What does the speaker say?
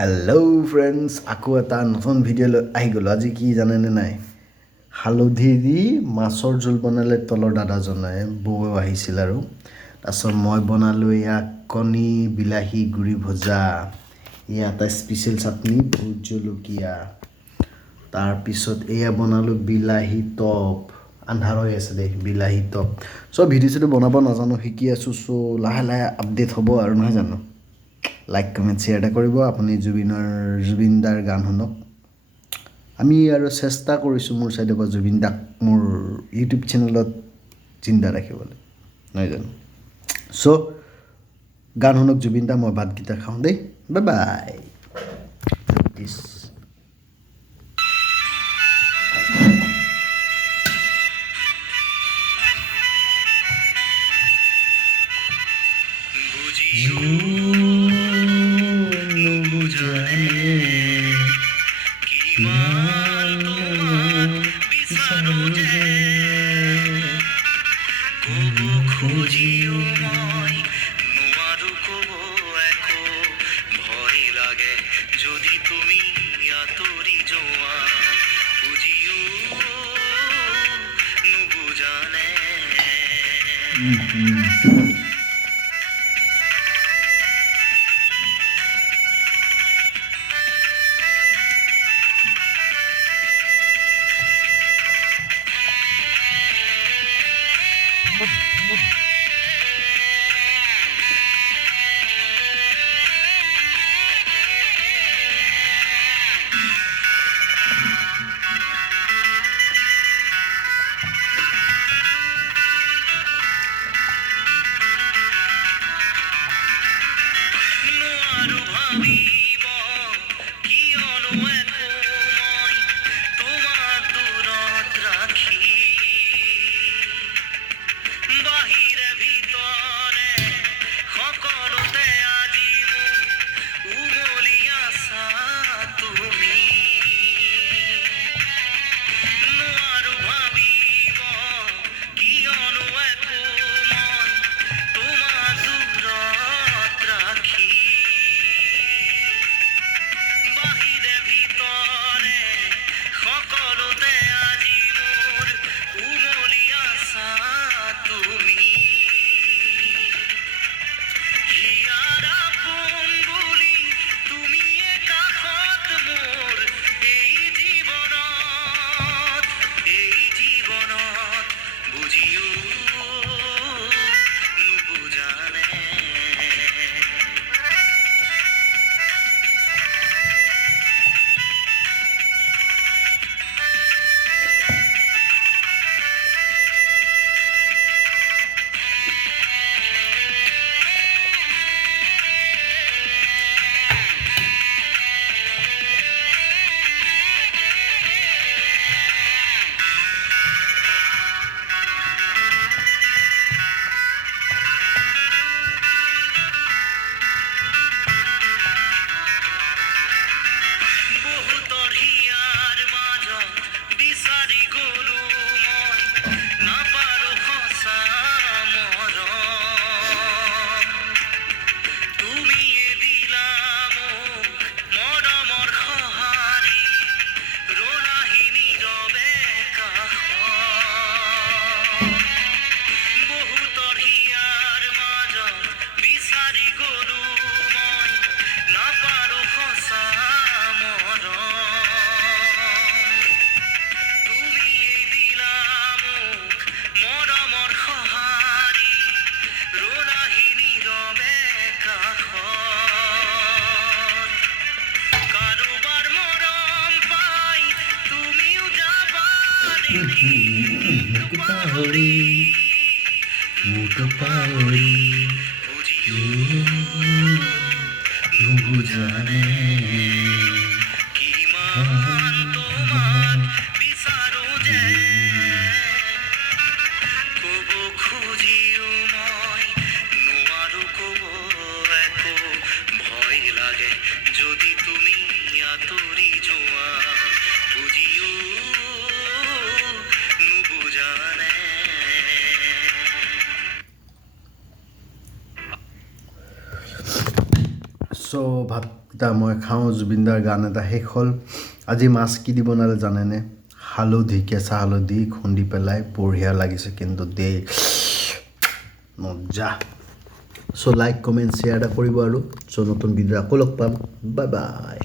Hello' friends, আকৌ এটা নতুন ভিডিঅ' লৈ আহি গ'লোঁ। আজি কি জানেনে নাই, হালধি দি মাছৰ জোল বনালে তলৰ দাদাজনে, বৌ আহিছিল আৰু তাৰপিছত মই বনালোঁ ইয়াক কণী বিলাহী গুড়ি ভজা, এয়া এটা স্পেচিয়েল চাটনি ভোট জলকীয়া, তাৰপিছত এয়া বনালোঁ বিলাহী টপ, আন্ধাৰ হৈ আছে দেই, বিলাহী টপ। চ' ভিডিঅ' চিডিঅ' বনাব নাজানো, শিকি আছোঁ। চ' লাহে লাহে আপডেট হ'ব আৰু, নহয় জানো? লাইক কমেণ্ট শ্বেয়াৰ এটা কৰিব। আপুনি জুবিন দাৰ গান শুনক। আমি আৰু চেষ্টা কৰিছোঁ মোৰ ছাইডৰ পৰা জুবিন দাক মোৰ ইউটিউব চেনেলত জিন্দা ৰাখিবলৈ, নহয় জানো? চ' গান শুনক জুবিন দা, মই ভাতকেইটা খাওঁ দেই। Bye bye. প্লিজ। খুজিও মই নোৱাৰো ক'ব একো, ভয় লাগে যদি তুমি আঁতৰি যোৱা, বুজিও নুবুজানে। নোৱাৰো ভাবিব কিয়নো একো মই তোমাক দূৰত ৰাখি, বাহিৰে ভিতৰে সকলোতে আজি মোক উমলি আছা তুমি। নোৱাৰো ভাবিব কিয়নো একো মই তোমাক দূৰত ৰাখি, বাহিৰে ভিতৰে সকলোতে আজি মোৰ উমলি আছা তুমি। হিয়াৰ আপোন বুলি তুমিয়ে কাষত মোৰ, এই জীৱনত বুজিও নুবুজানে। বহুতৰ হিয়াৰ মাজত বিচাৰি গ'লো মই, নাপালো সঁচা মৰম। তুমিয়ে দিলা মোক মৰমৰ সঁহাৰি, ৰলাহি নীৰৱে কাষত। বহুতৰ হিয়াৰ মাজত বিচাৰি গ'লো মই, নাপালো সঁচা মৰম। তুমিয়ে দিলা মোক মৰমৰ সঁহাৰি, ৰলাহি নীৰৱে কাষত। কাৰোবাৰ মৰম পাই তুমিও যাবা নেকি মোক পাহৰি, বুজিও নুবুজানে। কিমান তোমাক বিচাৰো যে, ক'ব খুজিও মই নোৱাৰো ক'ব একো, ভয় লাগে যদি তুমি আঁতৰি যোৱা, বুজিও নুবুজানে। চ' ভাতকেইটা মই খাওঁ জুবিনদাৰ গান এটা শেষ হ'ল আজি মাছ কি দি বনালে জানেনে হালধি কেঁচা হালধি খুন্দি পেলাই বঢ়িয়া লাগিছে কিন্তু দেই মজা চ' লাইক কমেণ্ট শ্বেয়াৰ এটা কৰিব আৰু চ' নতুন ভিডিঅ' আকৌ লগ পাম বাই বাই